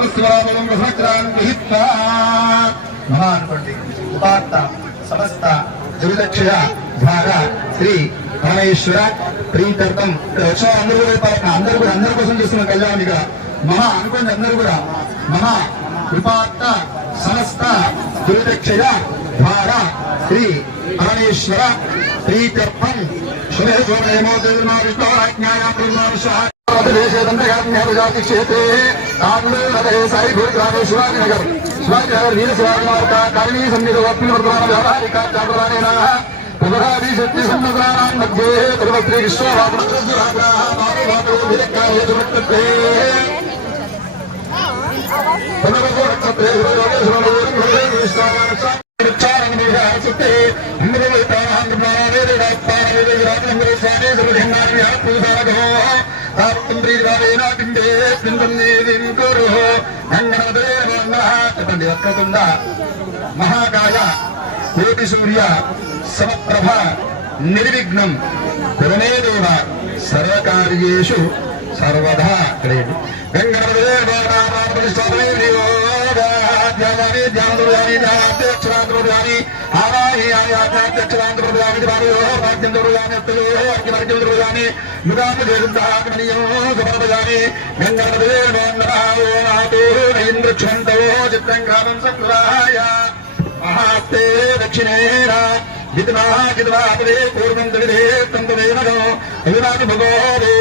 ఛానల్కి స్వాగతం మహానుకోండి ఉపాత్త సమస్త జగదక్షయ భాగ శ్రీ పరమేశ్వర ప్రీతర్థం. ఇక్కడ వచ్చిన అందరూ కూడా పాపం అందరూ కూడా అందరి కోసం చేస్తున్న కళ్యాణం ఇక్కడ. మహా అనుకోండి అందరూ కూడా. మహా విపాత్త సమస్త దురిదక్షయ భార శ్రీ పరమేశ్వర ప్రీతర్థం. శుభ సోమేమో क्षेत्रे तांडूलते साईभूत ग्रामे शिवाजीनगर शिवाजीनगर वीरशिवाजीमार्गा कारिणी संहितवर्तमान व्यावहारिका चाप्रदानेनाः प्रबलाभिशक्तिसंवत्सराणां मध्ये सर्वस्त्री विश्ववादनक्षत्रे శక్తి సన్నద్రాణాం చెప్పండి వక్రతుండ మహాకాయ కోటి సూర్య సమప్రభ నిర్విఘ్నం. కురమే దేవ సర్వకార్యేషు సర్వదా. ఇక్కడేంటి మహాస్తే దక్షిణేన విద్మా గిద్వాపదే పూర్వం దవిదే తంతదే నగో అవిరాజి భగోదే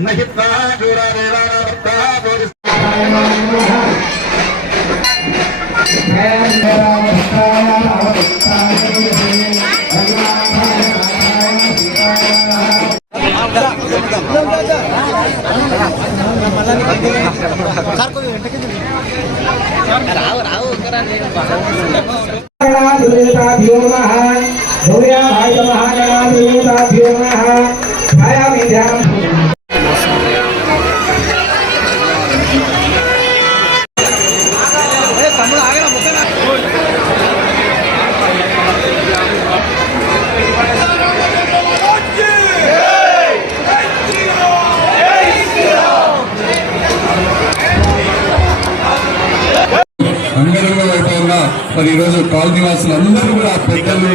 నహిత్వా చూరాదేవావర్తా రావు రావు సూర్యాభాయ మహాగణాభ్యో నమ ధ్యానం అందరూ కూడా మరి ఈరోజు కాలనీ వాసులు అందరూ కూడా పెద్దలు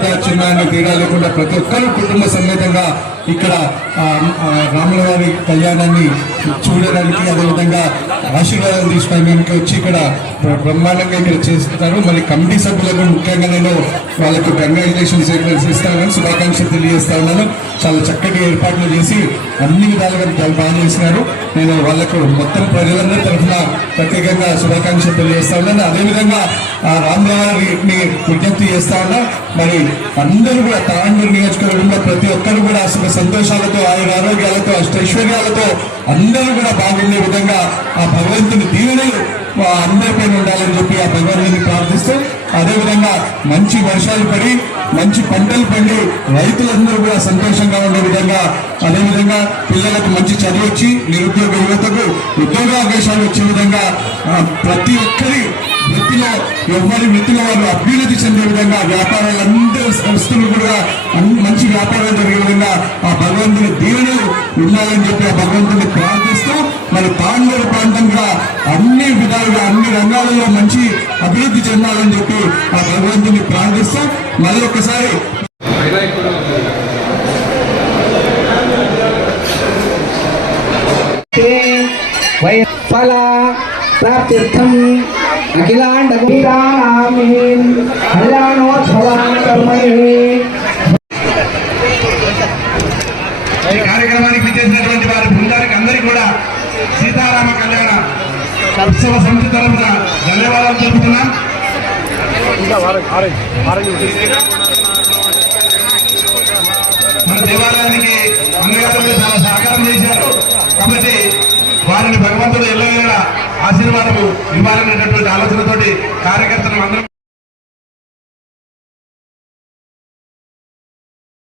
పెద్ద చిన్న అనే తేడా లేకుండా ప్రతి ఒక్కరు కుటుంబ సమేతంగా ఇక్కడ రాముల గారి కళ్యాణాన్ని చూడడానికి అదేవిధంగా ఆశీర్వాదం తీసుకోవడానికి వచ్చి ఇక్కడ బ్రహ్మాండంగా ఇక్కడ చేస్తున్నారు మరి కమిటీ సభ్యులకు ముఖ్యంగా నేను వాళ్ళకు కంగ్రాచులేషన్స్ ఇస్తానని శుభాకాంక్షలు తెలియజేస్తా ఉన్నాను. చాలా చక్కటి ఏర్పాట్లు చేసి అన్ని విధాలుగా చాలా బాగా చేసినారు. నేను వాళ్ళకు మొత్తం ప్రజలందరి తరఫున ప్రత్యేకంగా శుభాకాంక్షలు తెలియజేస్తా ఉన్నాను. అదేవిధంగా ఆ గారిని విజ్ఞప్తి చేస్తా ఉన్నా. మరి అందరూ కూడా తాండూరు నియోజకవర్గంలో ప్రతి ఒక్కరు కూడా అసలు సంతోషాలతో ఆయన ఆరోగ్యాలతో అష్టైశ్వర్యాలతో అందరూ కూడా బాగుండే విధంగా ఆ భగవంతుని దీవెనలు ఆ అందరిపైన ఉండాలని చెప్పి ఆ భగవంతుని ప్రార్థిస్తూ అదేవిధంగా మంచి వర్షాలు పడి మంచి పంటలు పండి రైతులందరూ కూడా సంతోషంగా ఉండే విధంగా అదేవిధంగా పిల్లలకు మంచి చదువు వచ్చి నిరుద్యోగ యువతకు ఉద్యోగ అవకాశాలు వచ్చే విధంగా ప్రతి ఒక్కరి వృత్తిలో ఎవరి వృత్తిలో వారు అభ్యున్నతి చెందే విధంగా వ్యాపారాలందరూ సంస్థలు కూడా మంచి వ్యాపారాలు జరిగే విధంగా ఆ భగవంతుని దేవుడు ఉండాలని చెప్పి ఆ భగవంతుని ప్రార్థిస్తూ మరి పాండవ ప్రాంతంగా అన్ని విధాలుగా అన్ని రంగాలలో మంచి అభివృద్ధి చెందాలని చెప్పి ఆ భగవంతుని ప్రార్థిస్తూ మళ్ళీ ఒకసారి ఫల అఖిలాండీరామీం కళ్యాణోత్సవాన్ కర్మణి ఈ కార్యక్రమానికి విచ్చేసినటువంటి వారి బృందానికి అందరికీ కూడా సీతారామ కళ్యాణ ఉత్సవ సమితి తరఫున ధన్యవాదాలు తెలుపుతున్నాం. మన దేవాలయానికి అన్నగారు చాలా సహకారం చేశారు. కాబట్టి వారిని భగవంతుడు ఆశీర్వాదము ఇవ్వాలనేటటువంటి ఆలోచనతోటి కార్యకర్తలు అందరం